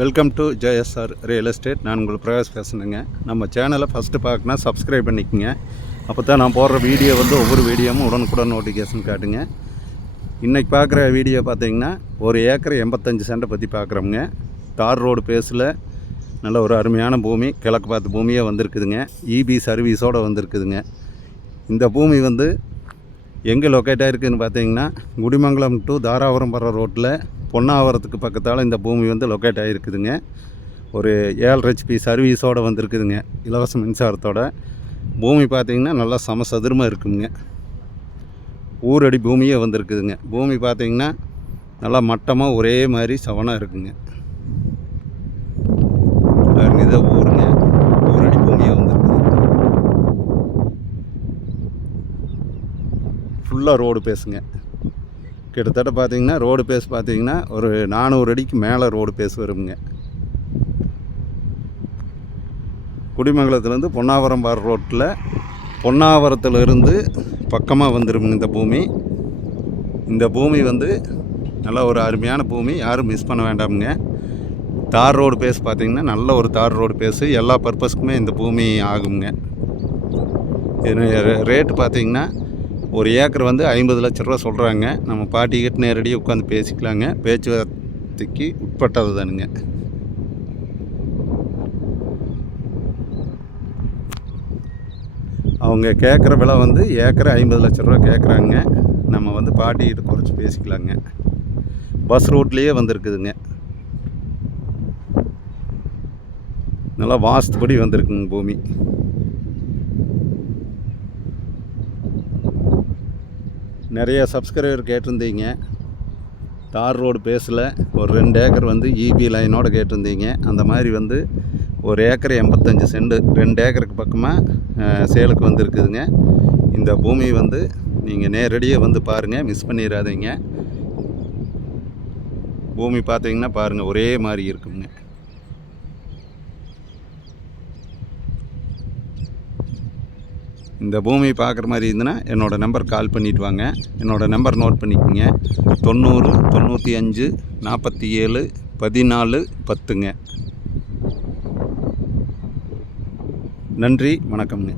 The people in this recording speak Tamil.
Welcome to JSR real estate. நான் உங்கள் பிரகாஷ் பேசுகிறேங்க. நம்ம சேனலை ஃபஸ்ட்டு பார்க்கணுன்னா சப்ஸ்கிரைப் பண்ணிக்கோங்க. அப்போ தான் நான் போடுற வீடியோ ஒவ்வொரு வீடியோவும் உடனுக்குடன் நோட்டிஃபிகேஷன் காட்டுங்க. இன்றைக்கி பார்க்குற வீடியோ பார்த்திங்கன்னா 1 ஏக்கர் 85 சென்ட்டை பற்றி பார்க்குறோங்க. தார் ரோடு பேஸில் நல்ல ஒரு அருமையான பூமி, கிழக்கு பார்த்து பூமியே வந்திருக்குதுங்க. இபி சர்வீஸோடு வந்திருக்குதுங்க. இந்த பூமி எங்கே லொக்கேட் ஆகிருக்குதுன்னு பார்த்தீங்கன்னா, குடிமங்கலம் டு தாராபுரம் போகிற ரோட்டில் பொன்னாவரத்துக்கு பக்கத்தால் இந்த பூமி லொக்கேட் ஆகிருக்குதுங்க. ஒரு 7.5 HP சர்வீஸோடு வந்திருக்குதுங்க, இலவச மின்சாரத்தோட. பூமி பார்த்திங்கன்னா நல்லா சமசதுரமாக இருக்குங்க. ஊரடி பூமியே வந்திருக்குதுங்க. பூமி பார்த்திங்கன்னா நல்லா மட்டமாக ஒரே மாதிரி சவனாக இருக்குங்க. இதை ஊருங்க, ஊரடி பூமியே வந்திருக்குது. ஃபுல்லாக ரோடு பேசுங்க. கிட்டத்தட்ட பார்த்திங்கன்னா ரோடு பேஸ் பார்த்திங்கன்னா ஒரு 400 அடிக்கு மேலே ரோடு பேஸ் வருங்க. குடிமங்கலத்துலேருந்து பொன்னாவரம் பார் ரோட்டில் பொன்னாவரத்துலேருந்து பக்கமாக வந்துருங்க இந்த பூமி. இந்த பூமி நல்லா ஒரு அருமையான பூமி, யாரும் மிஸ் பண்ண வேண்டாமுங்க. தார் ரோடு பேஸ் பார்த்திங்கன்னா நல்ல ஒரு தார் ரோடு பேஸு, எல்லா பர்பஸ்க்குமே இந்த பூமி ஆகுங்க. ரேட்டு பார்த்திங்கன்னா ஒரு ஏக்கர் 50 லட்ச ரூபா சொல்கிறாங்க. நம்ம பாட்டிக்கிட்ட நேரடியாக உட்காந்து பேசிக்கலாங்க. பேச்சுவார்த்தைக்கு உட்பட்டது தானுங்க. அவங்க கேட்குற விலை ஏக்கர் 50 லட்ச ரூபா கேட்குறாங்க. நம்ம பாட்டிக்கிட்ட குறைச்சி பேசிக்கலாங்க. பஸ் ரோட்லேயே வந்திருக்குதுங்க. நல்லா வாஸ்துபடி வந்திருக்குங்க பூமி. நிறைய சப்ஸ்கிரைபர் கேட்டிருந்தீங்க. தார் ரோடு பேஸில் ஒரு 2 ஏக்கர் இபி லைனோடு கேட்டிருந்தீங்க. அந்த மாதிரி 1 ஏக்கர் 85 சென்ட் 2 ஏக்கருக்கு பக்கமாக சேலுக்கு வந்திருக்குதுங்க. இந்த பூமி நீங்கள் நேரடியாக பாருங்கள், மிஸ் பண்ணிடாதீங்க. பூமி பார்த்தீங்கன்னா பாருங்கள், ஒரே மாதிரி இருக்குங்க. இந்த பூமி பார்க்குற மாதிரி இருந்துன்னா என்னோடய நம்பர் கால் பண்ணிவிட்டு வாங்க. என்னோடய நம்பர் நோட் பண்ணிக்கோங்க. 90 95 47 14 10ங்க. நன்றி, வணக்கம்ங்க.